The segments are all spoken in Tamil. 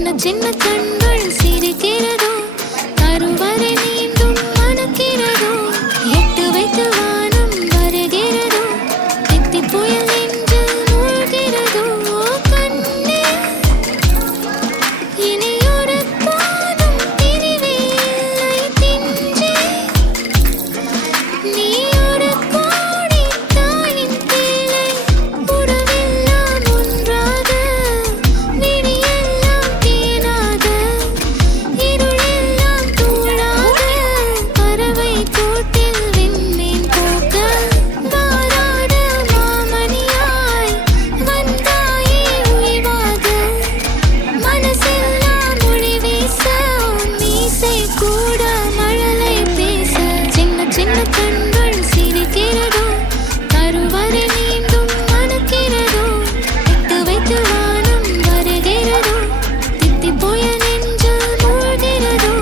சின்ன கண்கள் சிரிக்கிறதோ கருவறை நீந்தும் மணக்கிறதோ எட்டு வைத்து வானம் வருகிறதோ எத்தி புயல் என்று மூழ்கிறதோ கண்ணே இனியொரு போதும் பிரிவே இல்லை பிஞ்சே நீ ஒரு கோடி தாயின் பிள்ளை உறவெல்லாம் ஒன்றாக விடியெல்லாம் தேனாக இருளெல்லாம் தூளாக பறவை கூட்டில் விண்மீன் போக்க வாராத மாமணியாய் வந்தாயே உயிவாக மனசெல்லாம் மொழி வீச உன் மீசை கூட மழலை பேச சின்ன சின்ன கண்கள் சிரிக்கிறதோ கருவறை நீந்தும் மணக்கிறதோ எட்டு வைத்து வானம் வருகிறதோ தித்தி புயல் என்று மூழ்கிறதோ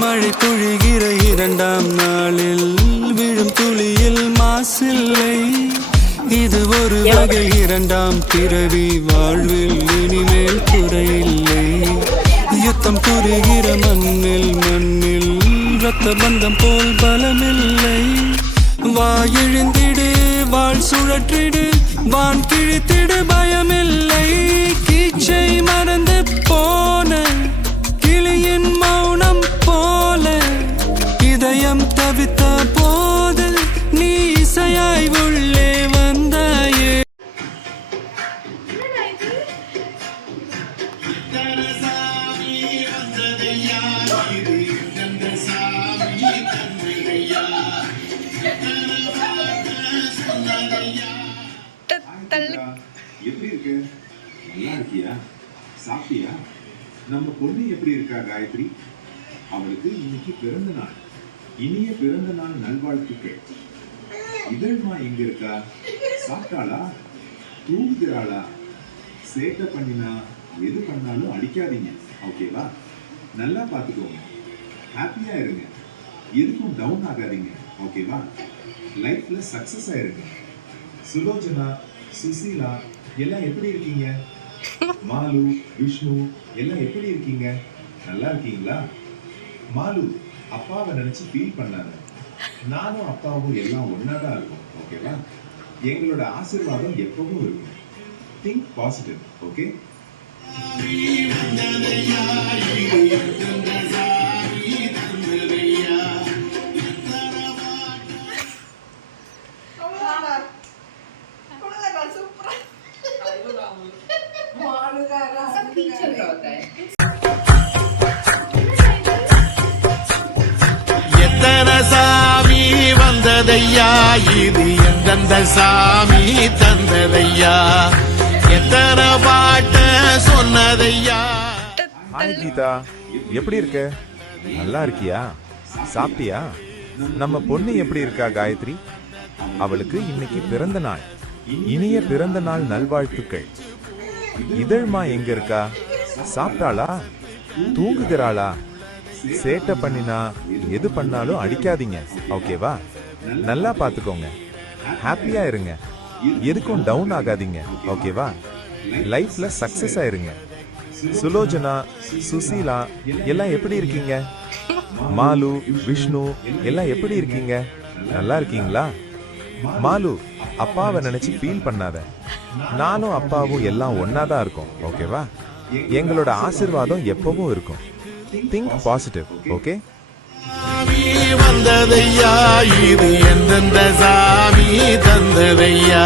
மழை பொழிகிற இரண்டாம் நாளில் விழும் துளியில் மாசில்லை இது ஒரு வகை இரண்டாம் பிறவி வாழ்வில் இனிமேல் குறையில்லை யுத்தம் புரிகிற மண்ணில் ரத்த பந்தம் போல் பலமில்லை வா எழுந்திடு வாழ் சுழற்றிடு வான் கிழித்திடு பயமில்லை கீச்சை மறந்து போன கிளியின் மௌனம் போல இதயம் தவித்த போது நீ இசையாய் உள்ளே வந்தாயே எப்படி இருக்கு? நல்லா இருக்கியா? சாப்பிட்டியா? நம்ம பொண்ணு எப்படி இருக்கா காயத்ரி? அவளுக்கு இன்னைக்கு பிறந்த நாள். இனிய பிறந்த நாள் நல்வாழ்த்துக்கள். இதழ்மா எங்க இருக்கா? சாப்பிட்டாளா? தூங்குகிறாளா? சேட்டை பண்ணினா எது பண்ணாலும் அடிக்காதீங்க, ஓகேவா? நல்லா பார்த்துக்கோங்க, ஹாப்பியா இருங்க, எதுக்கும் டவுன் ஆகாதீங்க, ஓகேவா? லைஃப்ல சக்சஸ் ஆயிருங்க. சுலோச்சனா, சுசீலா எல்லாம் எப்படி இருக்கீங்க? மாலு, விஷ்ணு எல்லாம் எப்படி இருக்கீங்க? நல்லா இருக்கீங்களா? மாலு அப்பாவை நினைச்சு ஃபீல் பண்ணாங்க. நானும் அப்பாவும் எல்லாம் ஒன்னாதான் இருக்கும், ஓகேவா? எங்களோட ஆசீர்வாதம் எப்பவும் இருக்கும். Think positive, okay? எத்தனை சாமி வந்ததையா இது எந்தெந்த சாமி தந்ததையா எத்தனை பாட்ட சொன்னதையா. ஹாய் கீதா, எப்படி இருக்க? நல்லா இருக்கியா? சாப்பிட்டியா? நம்ம பொண்ணு எப்படி இருக்கா காயத்ரி? அவளுக்கு இன்னைக்கு பிறந்த நாள். இனிய பிறந்த நாள் நல்வாழ்த்துக்கள். இதழ்மா எங்க இருக்கா? சாப்பிட்டாளா? தூங்குகிறாளா? சேட்டை பண்ணினா எது பண்ணாலும் அடிக்காதீங்க, ஓகேவா? நல்லா பார்த்துக்கோங்க, ஹாப்பியா இருங்க, எதுக்கும் டவுன் ஆகாதீங்க, ஓகேவா? லைஃப்ல சக்சஸ் ஆயிருங்க. சுலோச்சனா, சுசீலா எல்லாம் எப்படி இருக்கீங்க? மாலு, விஷ்ணு எல்லாம் எப்படி இருக்கீங்க? நல்லா இருக்கீங்களா? மாலு அப்பாவை நினைச்சு ஃபீல் பண்ணாத. நானும் அப்பாவும் எல்லாம் ஒன்னாதான் இருக்கோம், ஓகேவா? எங்களோட ஆசீர்வாதம் எப்பவும் இருக்கும். Think positive, okay? வந்ததையா இது எந்தெந்த சாமி தந்ததையா